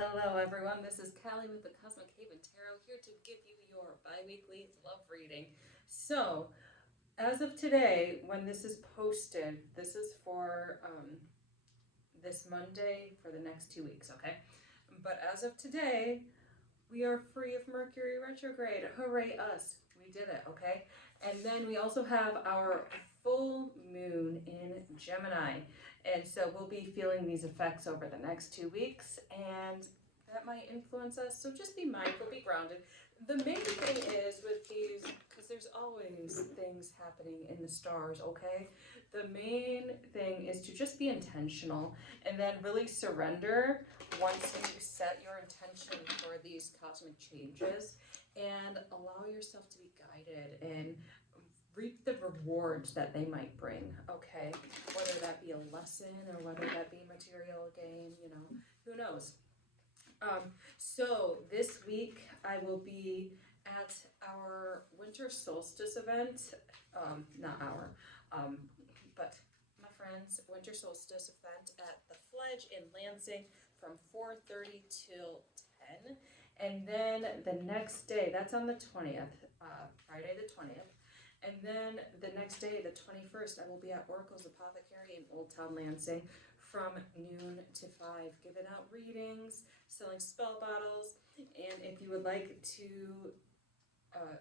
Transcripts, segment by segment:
Hello, everyone. This is Callie with the Cosmic Haven Tarot here to give you your bi-weekly love reading. So, as of today, when this is posted, this is for this Monday for the next 2 weeks, okay? But as of today, we are free of Mercury retrograde. Hooray us. We did it, okay? And then we also have our full moon in Gemini. And so we'll be feeling these effects over the next 2 weeks, and that might influence us. So just be mindful, be grounded. The main thing is with these, because there's always things happening in the stars, okay? The main thing is to just be intentional and then really surrender once you set your intention for these cosmic changes, and allow yourself to be guided and reap the rewards that they might bring, okay? Whether that be a lesson or whether that be material gain, who knows? So this week I will be at our winter solstice event, but my friend's winter solstice event at the Fledge in Lansing from 4:30 till 10. And then the next day, that's on the 20th, Friday the 20th. And then the next day, the 21st, I will be at Oracle's Apothecary in Old Town Lansing from noon to 5, giving out readings, selling spell bottles, and if you would like to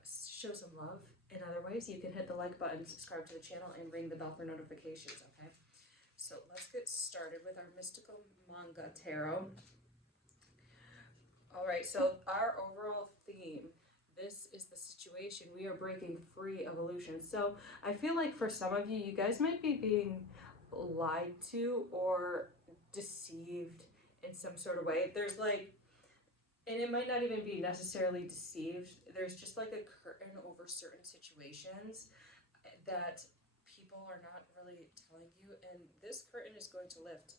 show some love in other ways, you can hit the like button, subscribe to the channel, and ring the bell for notifications, okay? So let's get started with our mystical manga tarot. All right, so our overall theme, this is the situation. We are breaking free of illusion. So I feel like for some of you, you guys might be being lied to or deceived in some sort of way. There's like, and it might not even be necessarily deceived. There's just like a curtain over certain situations that people are not really telling you. And this curtain is going to lift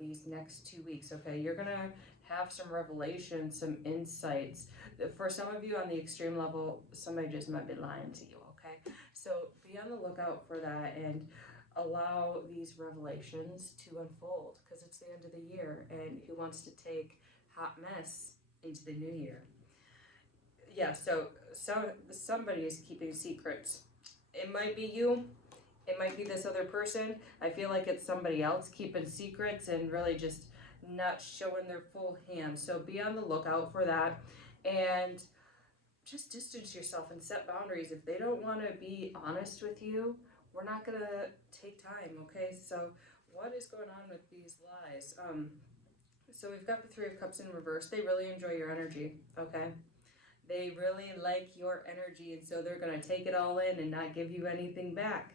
these next 2 weeks, okay? You're gonna have some revelations, some insights. For some of you on the extreme level, somebody just might be lying to you, okay? So be on the lookout for that and allow these revelations to unfold, because it's the end of the year, and who wants to take hot mess into the new year? Yeah, so somebody is keeping secrets. It might be you. It might be this other person. I feel like it's somebody else keeping secrets and really just not showing their full hand. So be on the lookout for that, and just distance yourself and set boundaries. If they don't want to be honest with you, we're not going to take time, okay? So what is going on with these lies? So we've got the Three of Cups in reverse. They really enjoy your energy, okay? They really like your energy, and so they're going to take it all in and not give you anything back.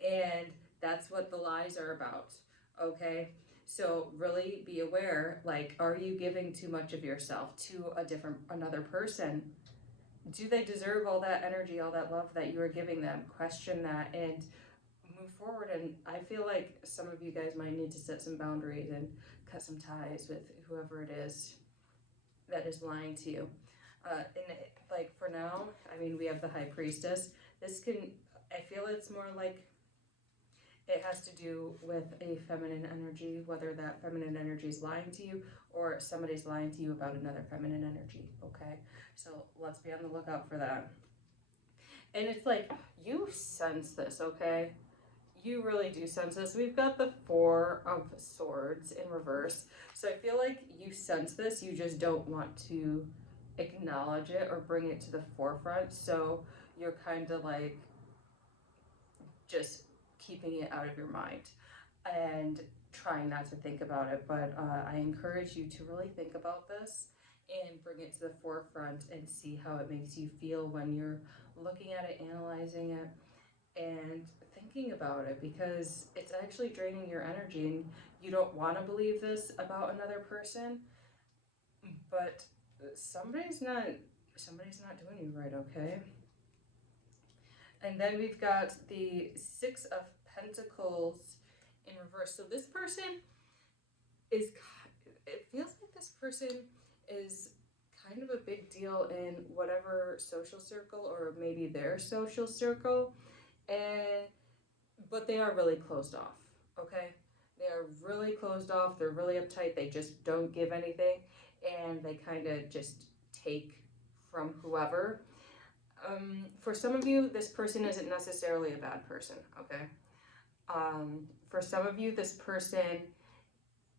And that's what the lies are about, okay? So really be aware, like, are you giving too much of yourself to another person? Do they deserve all that energy, all that love that you are giving them? Question that and move forward. And I feel like some of you guys might need to set some boundaries and cut some ties with whoever it is that is lying to you. And like for now, I mean, we have the High Priestess. I feel it's more like it has to do with a feminine energy, whether that feminine energy is lying to you or somebody's lying to you about another feminine energy, okay? So let's be on the lookout for that. And it's like, you sense this, okay? You really do sense this. We've got the Four of Swords in reverse. So I feel like you sense this, you just don't want to acknowledge it or bring it to the forefront. So you're kind of like just keeping it out of your mind and trying not to think about it. But I encourage you to really think about this and bring it to the forefront and see how it makes you feel when you're looking at it, analyzing it, and thinking about it, because it's actually draining your energy, and you don't want to believe this about another person, but somebody's not doing you right, okay? And then we've got the Six of Pentacles in reverse. So this person is, it feels like this person is kind of a big deal in whatever social circle, or maybe their social circle, but they are really closed off, okay? They are really closed off, they're really uptight, they just don't give anything, and they kind of just take from whoever. For some of you, this person isn't necessarily a bad person, okay? For some of you, this person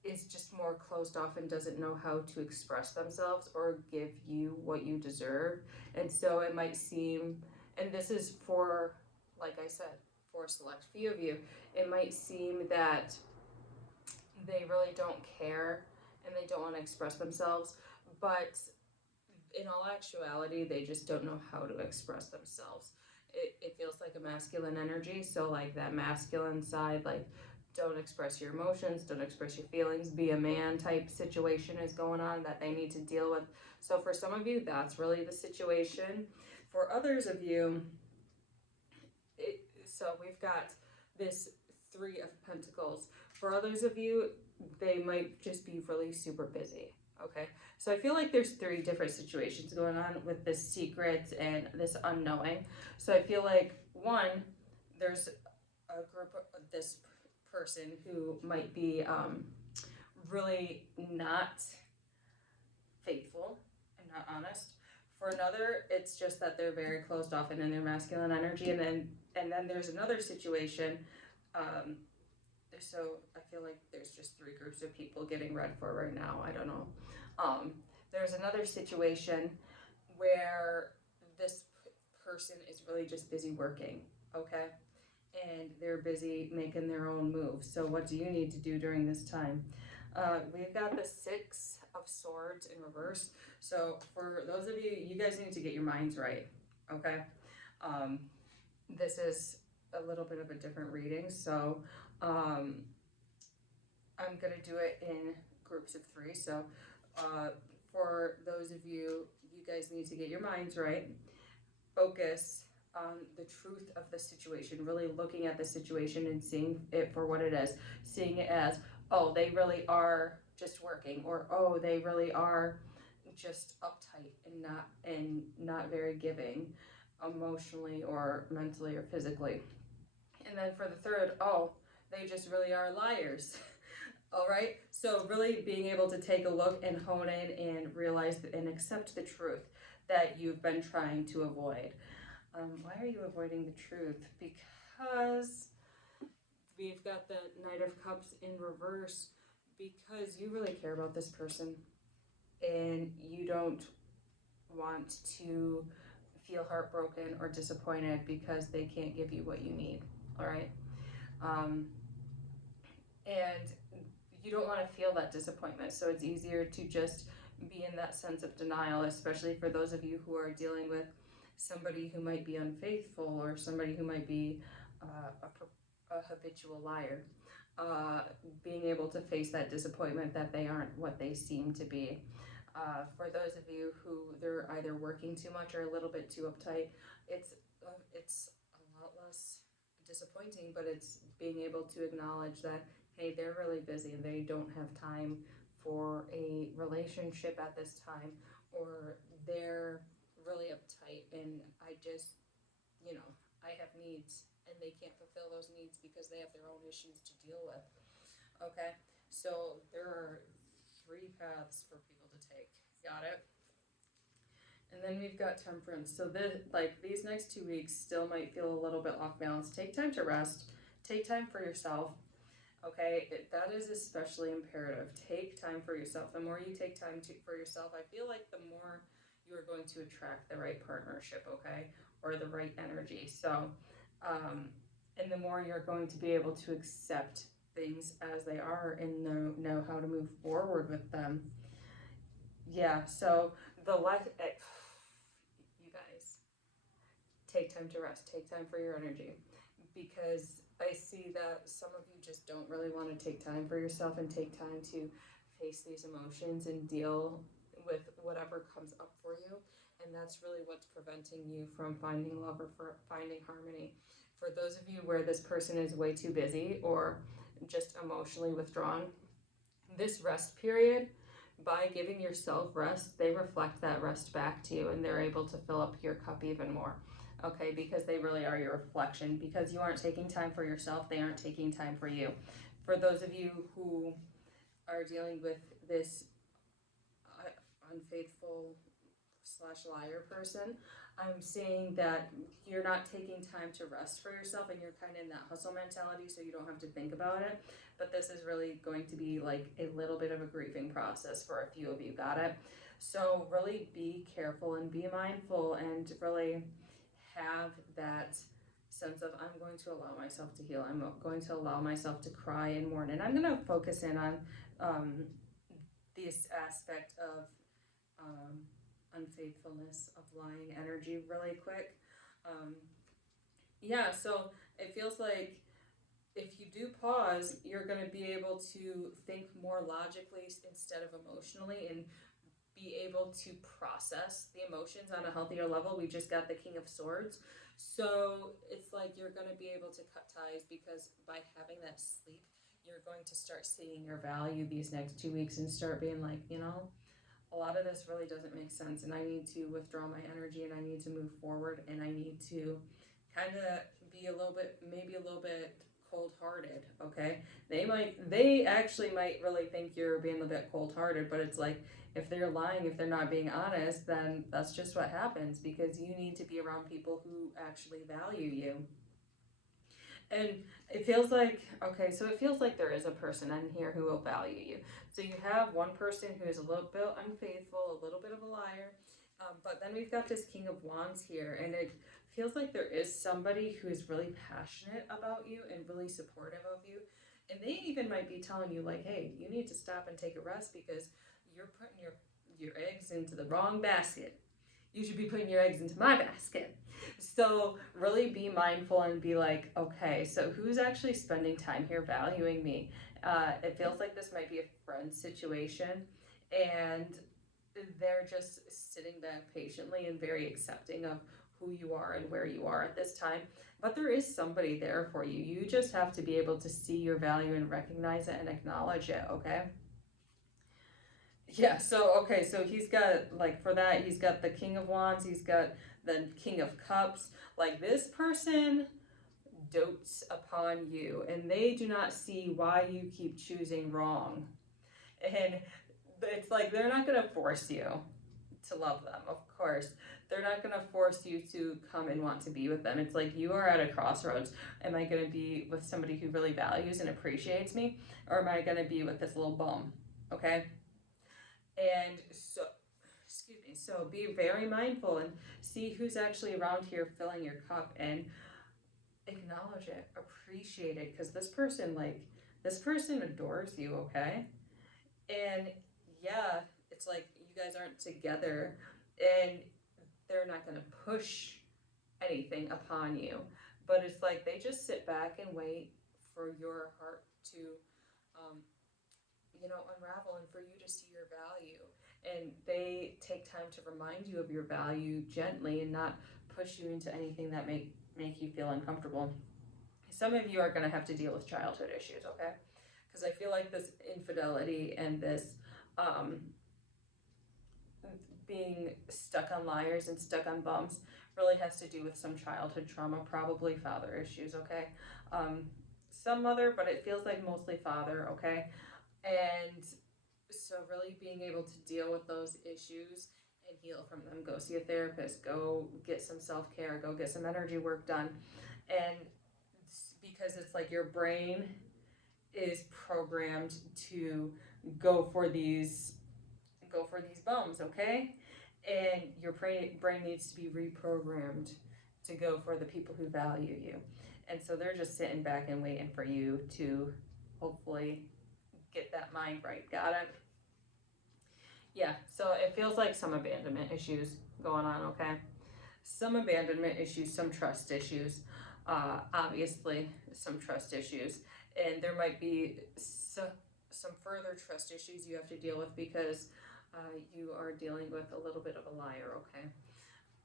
is just more closed off and doesn't know how to express themselves or give you what you deserve. And so it might seem, and this is for, like I said, for a select few of you, it might seem that they really don't care and they don't want to express themselves, but in all actuality, they just don't know how to express themselves. It feels like a masculine energy, so like that masculine side, like don't express your emotions, don't express your feelings, be a man type situation is going on that they need to deal with. So for some of you, that's really the situation. For others of you, so we've got this Three of Pentacles. For others of you, they might just be really super busy. Okay, so I feel like there's three different situations going on with this secret and this unknowing. So I feel like one, there's a group of this person who might be really not faithful and not honest. For another, it's just that they're very closed off and in their masculine energy, and then there's another situation. Um, so I feel like there's just three groups of people getting read for right now. I don't know. There's another situation where this person is really just busy working, okay? And they're busy making their own moves. So what do you need to do during this time? We've got the Six of Swords in reverse. So for those of you, you guys need to get your minds right, okay? This is a little bit of a different reading, so I'm going to do it in groups of three. So for those of you, you guys need to get your minds right. Focus on the truth of the situation, really looking at the situation and seeing it for what it is. Seeing it as, oh, they really are just working, or oh, they really are just uptight and not very giving emotionally or mentally or physically. And then for the third, oh, they just really are liars. All right, so really being able to take a look and hone in and realize and accept the truth that you've been trying to avoid. Why are you avoiding the truth? Because we've got the Knight of Cups in reverse, because you really care about this person and you don't want to feel heartbroken or disappointed because they can't give you what you need. All right, and you don't want to feel that disappointment, so it's easier to just be in that sense of denial, especially for those of you who are dealing with somebody who might be unfaithful or somebody who might be a habitual liar. Being able to face that disappointment that they aren't what they seem to be. For those of you who they're either working too much or a little bit too uptight, it's a lot less disappointing, but it's being able to acknowledge that, hey, they're really busy and they don't have time for a relationship at this time, or they're really uptight and I just, I have needs and they can't fulfill those needs because they have their own issues to deal with. Okay, so there are three paths for people to take. Got it? And then we've got Temperance. So these next 2 weeks still might feel a little bit off balance. Take time to rest. Take time for yourself. Okay, that is especially imperative. Take time for yourself. The more you take time for yourself, I feel like the more you are going to attract the right partnership, okay, or the right energy. So, and the more you're going to be able to accept things as they are and know how to move forward with them. Yeah, so you guys, take time to rest, take time for your energy, because I see that some of you just don't really want to take time for yourself and take time to face these emotions and deal with whatever comes up for you. And that's really what's preventing you from finding love or for finding harmony. For those of you where this person is way too busy or just emotionally withdrawn, this rest period, by giving yourself rest, they reflect that rest back to you and they're able to fill up your cup even more. Okay, because they really are your reflection. Because you aren't taking time for yourself, they aren't taking time for you. for those of you who are dealing with this unfaithful slash liar person, I'm saying that you're not taking time to rest for yourself, and you're kind of in that hustle mentality, so you don't have to think about it. But this is really going to be like a little bit of a grieving process for a few of you, got it? So really be careful and be mindful, and really have that sense of, I'm going to allow myself to heal. I'm going to allow myself to cry and mourn. And I'm going to focus in on this aspect of unfaithfulness, of lying energy really quick. Yeah, so it feels like if you do pause, you're going to be able to think more logically instead of emotionally, and be able to process the emotions on a healthier level. We just got the King of Swords. So it's like you're going to be able to cut ties, because by having that sleep, you're going to start seeing your value these next 2 weeks and start being like, you know, a lot of this really doesn't make sense, and I need to withdraw my energy, and I need to move forward, and I need to kind of be maybe a little bit cold-hearted, okay? They actually might really think you're being a bit cold-hearted, but it's like, if they're lying, if they're not being honest, then that's just what happens, because you need to be around people who actually value you. And it feels like, okay, so it feels like there is a person in here who will value you. So you have one person who is a little bit unfaithful, a little bit of a liar, but then we've got this King of Wands here, and it feels like there is somebody who is really passionate about you and really supportive of you. And they even might be telling you like, hey, you need to stop and take a rest, because you're putting your eggs into the wrong basket. You should be putting your eggs into my basket. So really be mindful and be like, okay, so who's actually spending time here valuing me? It feels like this might be a friend situation, and they're just sitting back patiently and very accepting of who you are and where you are at this time. But there is somebody there for you. You just have to be able to see your value and recognize it and acknowledge it, okay? Yeah, so okay, so he's got, like, for that, he's got the King of Wands, he's got the King of Cups. Like, this person dotes upon you, and they do not see why you keep choosing wrong. And it's like, they're not going to force you to love them, of course. They're not going to force you to come and want to be with them. It's like, you are at a crossroads. Am I going to be with somebody who really values and appreciates me, or am I going to be with this little bum? Okay? And so, excuse me, so be very mindful and see who's actually around here filling your cup, and acknowledge it, appreciate it, because this person adores you, okay? And yeah, it's like you guys aren't together, and they're not going to push anything upon you, but it's like they just sit back and wait for your heart to unravel, and for you to see your value. And they take time to remind you of your value gently, and not push you into anything that make you feel uncomfortable. Some of you are going to have to deal with childhood issues, okay? Because I feel like this infidelity and this being stuck on liars and stuck on bums really has to do with some childhood trauma, probably father issues, okay? Some mother, but it feels like mostly father, okay? And so really being able to deal with those issues and heal from them. Go see a therapist, go get some self-care, go get some energy work done. And because it's like your brain is programmed to go for these bums, okay? And your brain needs to be reprogrammed to go for the people who value you. And so they're just sitting back and waiting for you to hopefully get that mind right. Got it? Yeah, so it feels like some abandonment issues going on, okay? Some abandonment issues, some trust issues, obviously some trust issues. And there might be some further trust issues you have to deal with, because you are dealing with a little bit of a liar, okay?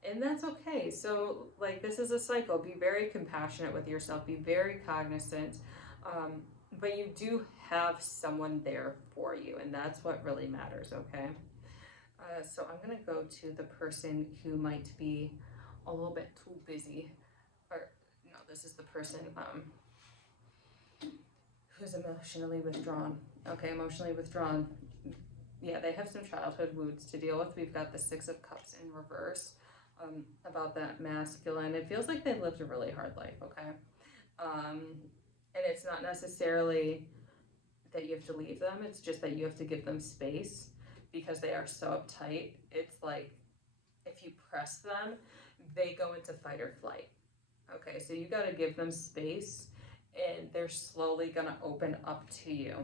And that's okay. So, like, this is a cycle. Be very compassionate with yourself. Be very cognizant. But you do have someone there for you, and that's what really matters, okay? So I'm going to go to the person who might be a little bit too busy. Or, no, this is the person who's emotionally withdrawn. Okay, emotionally withdrawn. Yeah, they have some childhood wounds to deal with. We've got the Six of Cups in reverse, about that masculine. It feels like they've lived a really hard life, okay? And it's not necessarily that you have to leave them, it's just that you have to give them space because they are so uptight. It's like if you press them, they go into fight or flight. Okay, so you got to give them space and they're slowly going to open up to you.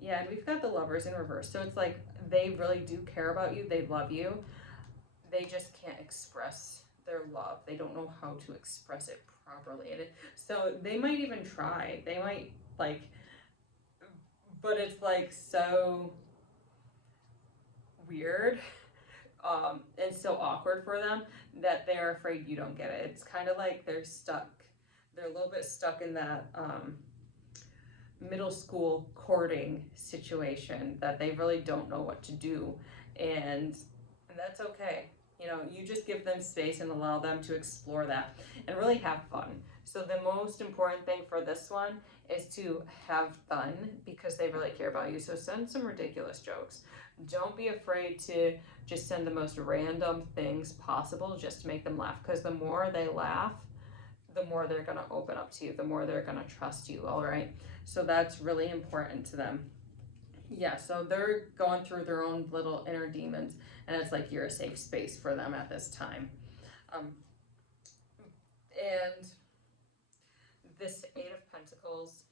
Yeah, and we've got the Lovers in reverse. So it's like they really do care about you, they love you. They just can't express their love. They don't know how to express it properly. So they might even try. They might like, but it's like so weird, and so awkward for them that they're afraid you don't get it. It's kind of like they're stuck. They're a little bit stuck in that middle school courting situation that they really don't know what to do, and that's okay. You know, you just give them space and allow them to explore that and really have fun. So the most important thing for this one is to have fun because they really care about you. So send some ridiculous jokes. Don't be afraid to just send the most random things possible just to make them laugh, because the more they laugh, the more they're going to open up to you, the more they're going to trust you, all right? So that's really important to them. Yeah, so they're going through their own little inner demons, and it's like you're a safe space for them at this time. And this Eight of Pentacles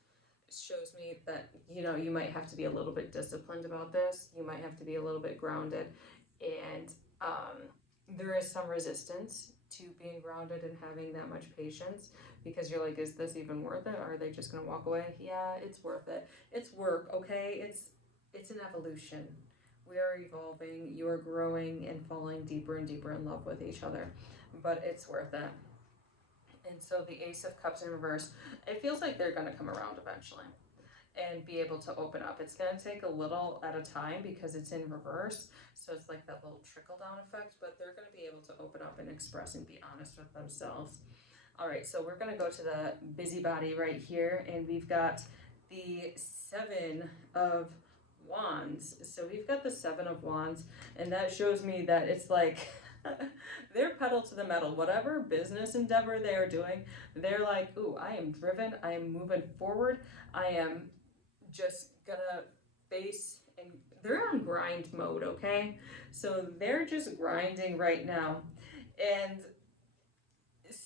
shows me that, you know, you might have to be a little bit disciplined about this. You might have to be a little bit grounded, and there is some resistance to being grounded and having that much patience, because you're like, is this even worth it? Or are they just gonna walk away? Yeah, it's worth it. It's work, okay? It's an evolution. We are evolving. You are growing and falling deeper and deeper in love with each other, but it's worth it. And so the Ace of Cups in reverse, it feels like they're gonna come around eventually and be able to open up. It's going to take a little at a time because it's in reverse. So it's like that little trickle down effect, but they're going to be able to open up and express and be honest with themselves. All right, so we're going to go to the busybody right here, and we've got the Seven of Wands. So we've got the Seven of Wands, and that shows me that it's like they're pedal to the metal. Whatever business endeavor they are doing, they're like, ooh, I am driven, I am moving forward, I am just gonna face, and they're on grind mode, okay? So they're just grinding right now. And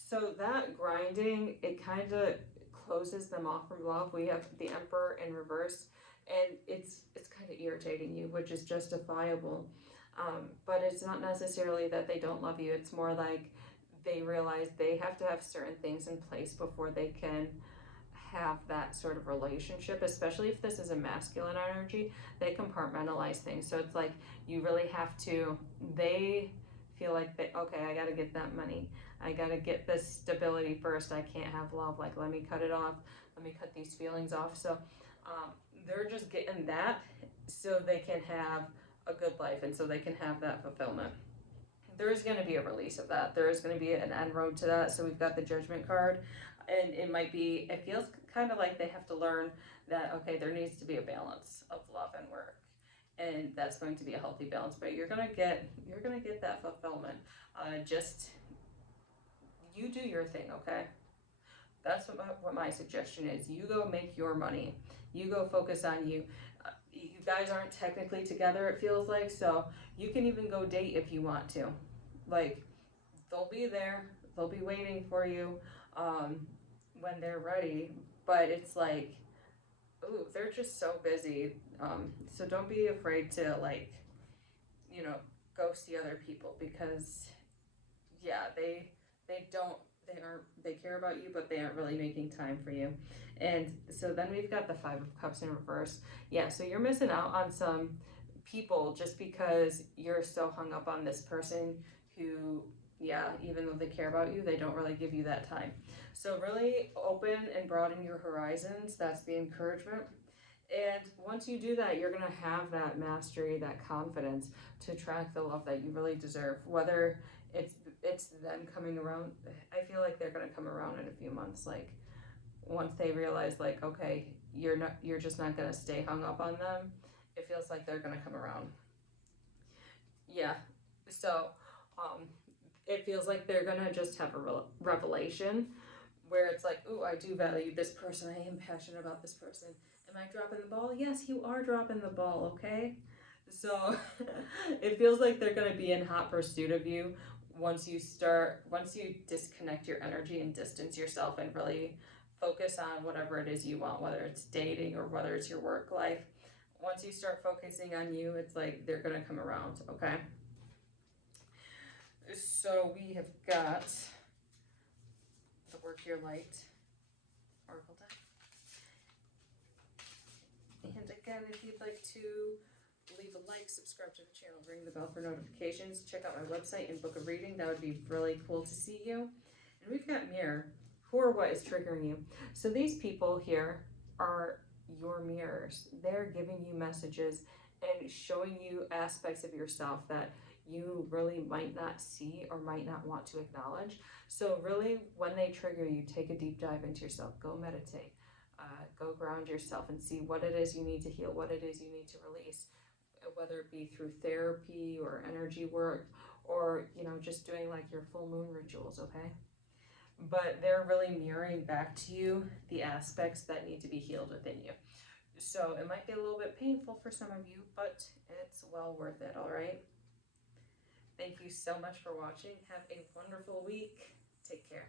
so that grinding, it kind of closes them off from love. We have the Emperor in reverse, and it's kind of irritating you, which is justifiable. But it's not necessarily that they don't love you. It's more like they realize they have to have certain things in place before they can have that sort of relationship, especially if this is a masculine energy. They compartmentalize things. So it's like you really have to, they feel like they, okay, I got to get that money. I got to get this stability first. I can't have love. Like, let me cut it off. Let me cut these feelings off. So they're just getting that so they can have a good life, and so they can have that fulfillment. There is going to be a release of that. There is going to be an end road to that. So we've got the Judgment card, and it might be, it feels kind of like they have to learn that, okay, there needs to be a balance of love and work, and that's going to be a healthy balance. But you're gonna get that fulfillment. Just you do your thing, okay? That's what my suggestion is. You go make your money. You go focus on you. You guys aren't technically together, it feels like, so you can even go date if you want to. Like, they'll be there. They'll be waiting for you when they're ready. But it's like, ooh, they're just so busy. So don't be afraid to, like, you know, go see other people, because, yeah, they care about you, but they aren't really making time for you. And so then we've got the Five of Cups in reverse. Yeah, so you're missing out on some people just because you're so hung up on this person who, yeah, even though they care about you, they don't really give you that time. So really open and broaden your horizons. That's the encouragement. And once you do that, you're going to have that mastery, that confidence to attract the love that you really deserve. Whether it's them coming around, I feel like they're going to come around in a few months. Like, once they realize like, okay, you're just not gonna stay hung up on them, it feels like they're gonna come around. Yeah. So, it feels like they're gonna just have a revelation where it's like, ooh, I do value this person. I am passionate about this person. Am I dropping the ball? Yes, you are dropping the ball, okay? So it feels like they're gonna be in hot pursuit of you once you disconnect your energy and distance yourself and really focus on whatever it is you want, whether it's dating or whether it's your work life. Once you start focusing on you, it's like they're gonna come around, okay? So we have got the Work Your Light oracle deck. And again, if you'd like to leave a like, subscribe to the channel, ring the bell for notifications, check out my website and book a reading. That would be really cool to see you. And we've got Mirror. Who or what is triggering you? So these people here are your mirrors. They're giving you messages and showing you aspects of yourself that you really might not see or might not want to acknowledge. So really, when they trigger you, take a deep dive into yourself. Go meditate. Go ground yourself and see what it is you need to heal, what it is you need to release, whether it be through therapy or energy work or, just doing like your full moon rituals, okay? But they're really mirroring back to you the aspects that need to be healed within you. So it might be a little bit painful for some of you, but it's well worth it, all right? Thank you so much for watching. Have a wonderful week. Take care.